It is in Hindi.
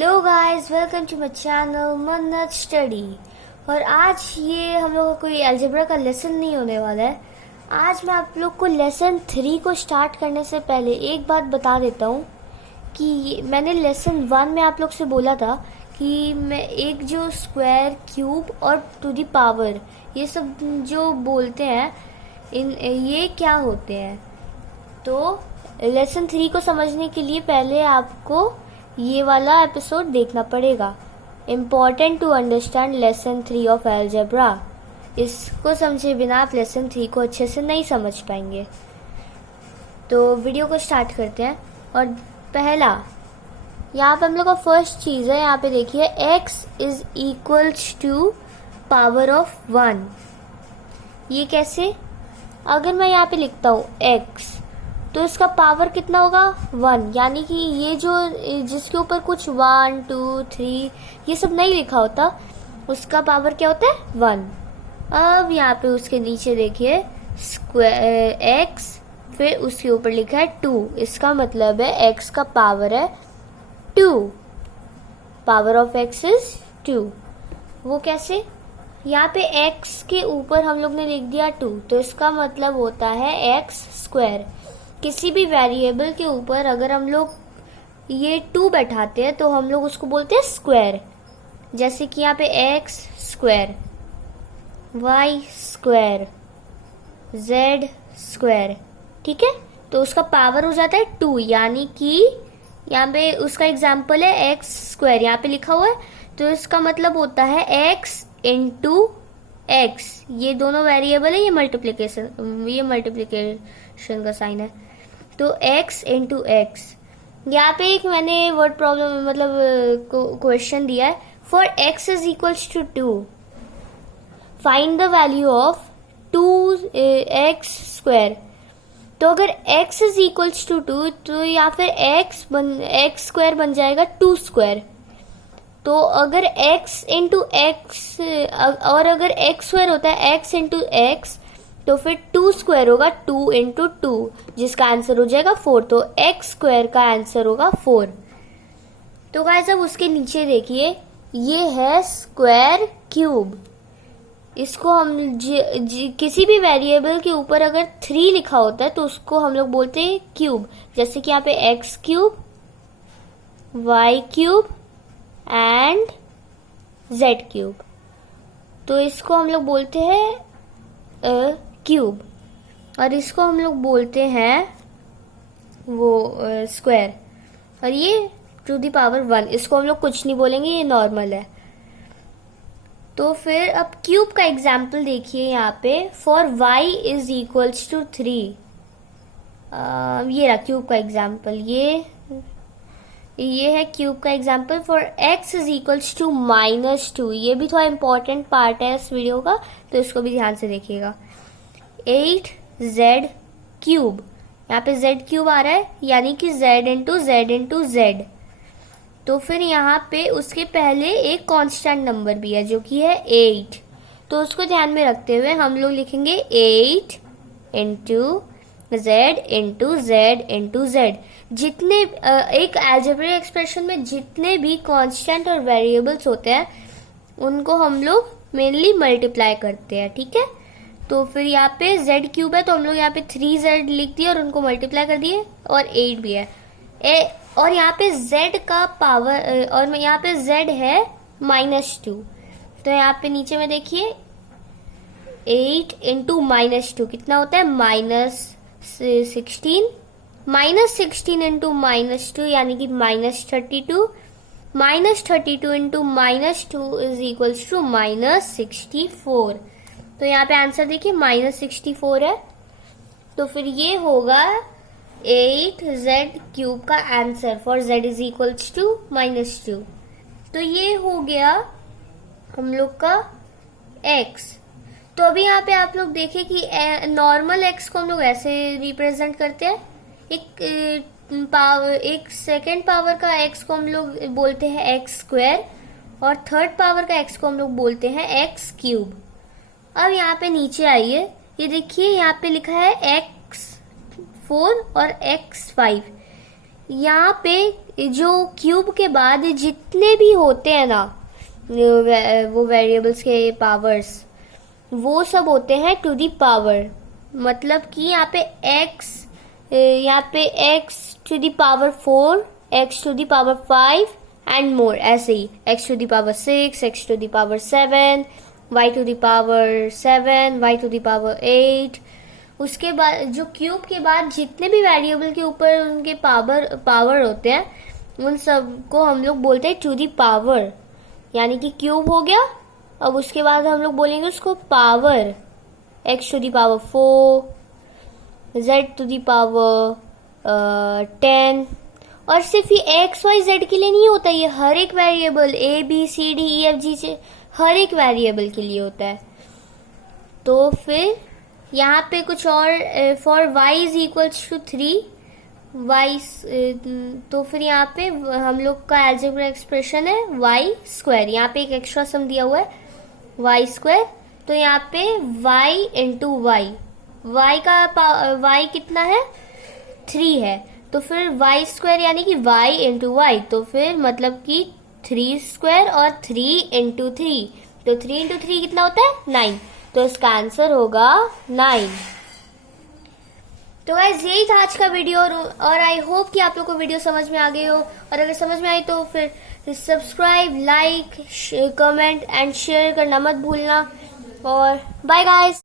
Hello guys, welcome to my channel Mannat study. और आज ये हम लोग का कोई अलजेब्रा का लेसन नहीं होने वाला है। आज मैं आप लोग को लेसन 3 को स्टार्ट करने से पहले एक बात बता देता हूँ कि मैंने लेसन 1 में आप लोग से बोला था कि मैं एक जो स्क्वायर, क्यूब और टू दी पावर ये सब जो बोलते हैं ये क्या होते हैं। तो लेसन 3 को समझने के लिए पहले आपको ये वाला एपिसोड देखना पड़ेगा। Important to understand lesson 3 of algebra. इसको समझे बिना आप लेसन 3 को अच्छे से नहीं समझ पाएंगे। तो वीडियो को स्टार्ट करते हैं। और पहला यहाँ पे हम लोग का फर्स्ट चीज है, यहाँ पे देखिए x is equals to power of 1। ये कैसे? अगर मैं यहाँ पे लिखता हूँ x तो इसका पावर कितना होगा 1, यानी कि ये जो जिसके ऊपर कुछ 1 2 3 ये सब नहीं लिखा होता उसका पावर क्या होता है 1। अब यहाँ पे उसके नीचे देखिए स्क्वायर x, फिर उसके ऊपर लिखा है 2। इसका मतलब है x का पावर है 2। Power of x is 2। वो कैसे? यहाँ पे x के ऊपर हम लोग ने लिख दिया 2, तो इसका मतलब होता है x स्क्वायर। किसी भी वेरिएबल के ऊपर अगर हम लोग ये 2 बैठाते हैं तो हम लोग उसको बोलते हैं स्क्वायर। जैसे कि यहाँ पे x square, y square, z square, ठीक है। तो उसका पावर हो जाता है 2, यानी कि यहाँ पे उसका एग्जाम्पल है x स्क्वायर, यहाँ पे लिखा हुआ है। तो इसका मतलब होता है x इंटू x। ये दोनों वेरिएबल है, ये मल्टीप्लिकेशन का साइन है। तो x इंटू एक्स। यहाँ पे एक मैंने वर्ड प्रॉब्लम मतलब क्वेश्चन दिया है। For x is equals to 2 find the value of 2x square. तो अगर x इज इक्वल्स टू 2 तो या फिर x स्क्वायर बन जाएगा 2 स्क्वायर। तो अगर x इंटू एक्स और अगर x स्क्वायर होता है x इंटू एक्स तो फिर 2 स्क्वायर होगा 2 इंटू 2, जिसका आंसर हो जाएगा 4। तो x स्क्वायर का आंसर होगा 4। तो गाइस अब उसके नीचे देखिए ये है स्क्वायर क्यूब। इसको हम किसी भी वेरिएबल के ऊपर अगर 3 लिखा होता है तो उसको हम लोग बोलते हैं क्यूब। जैसे कि यहाँ पे x cube, y cube and z cube. तो इसको हम लोग बोलते हैं क्यूब और इसको हम लोग बोलते हैं वो स्क्वायर। और ये टू दी पावर 1, इसको हम लोग कुछ नहीं बोलेंगे, ये नॉर्मल है। तो फिर अब क्यूब का एग्जाम्पल देखिए यहाँ पे। For y is equals to 3। ये रहा क्यूब का एग्जाम्पल। ये है क्यूब का example. For x is equals to -2। ये भी थोड़ा इंपॉर्टेंट पार्ट है इस वीडियो का, तो इसको भी ध्यान से देखिएगा। 8z क्यूब, यहाँ पे z क्यूब आ रहा है, यानी कि z into Z into Z. तो फिर यहाँ पे उसके पहले एक कांस्टेंट नंबर भी है जो कि है 8। तो उसको ध्यान में रखते हुए हम लोग लिखेंगे 8 into z into Z into Z. जितने एक अलजेब्रिक एक्सप्रेशन में जितने भी कांस्टेंट और वेरिएबल्स होते हैं उनको हम लोग मेनली मल्टीप्लाई करते हैं, ठीक है। तो फिर यहाँ पे z क्यूब है तो हम लोग यहाँ पे 3z लिख दिए और उनको मल्टीप्लाई कर दिए, और 8 भी है। और यहाँ पे z का पावर और यहाँ पे z है -2। तो यहाँ पे नीचे में देखिए 8 इंटू -2 कितना होता है -16। -16 इंटू -2 यानी कि -32। -32 इंटू -2 इज इक्वल्स टू -64। तो यहाँ पे आंसर देखिए -64 है। तो फिर ये होगा 8z क्यूब का answer for z is equals to -2। तो ये हो गया हम लोग का x। तो अभी यहाँ पे आप लोग देखें कि नॉर्मल x को हम लोग ऐसे रिप्रेजेंट करते हैं। एक सेकेंड पावर का x को हम लोग बोलते हैं x स्क्वायर, और थर्ड पावर का x को हम लोग बोलते हैं x क्यूब। अब यहाँ पे नीचे आइए, ये देखिए यहाँ पे लिखा है x4 और x5। यहाँ पे जो क्यूब के बाद जितने भी होते हैं ना वो वेरिएबल्स के पावर्स, वो सब होते हैं टू दी पावर। मतलब कि यहाँ पे x to the power 4, x to the power 5 and more, ऐसे ही x to the power 6, x to the power 7, y to the power 7, y to the power 8। उसके बाद जो क्यूब के बाद जितने भी वेरिएबल के ऊपर उनके पावर होते हैं, उन सब को हम लोग बोलते हैं टू दी पावर। यानी कि क्यूब हो गया, अब उसके बाद हम लोग बोलेंगे उसको power, x to the power 4, z to the power 10। और सिर्फ ये x y z के लिए नहीं होता, ये हर एक variable a b c d e f g से हर एक वेरिएबल के लिए होता है। तो फिर यहाँ पे कुछ और, for y is equals to 3 y, तो फिर यहाँ पे हम लोग का एल्जेब्रा एक्सप्रेशन है y स्क्वायर। यहाँ पे एक एक्स्ट्रा सम दिया हुआ है y स्क्वायर, तो यहाँ पे y इंटू वाई, y कितना है 3 है, तो फिर y स्क्वायर यानी कि y इंटू वाई, तो फिर मतलब कि 3 स्क्वायर और 3 इंटू 3, तो 3 इंटू 3 कितना होता है 9, तो इसका आंसर होगा 9। तो गाइस यही था आज का वीडियो, और आई होप कि आप लोग को वीडियो समझ में आ गई हो, और अगर समझ में आई तो फिर subscribe, like, comment and share करना मत भूलना। और बाय गाइस।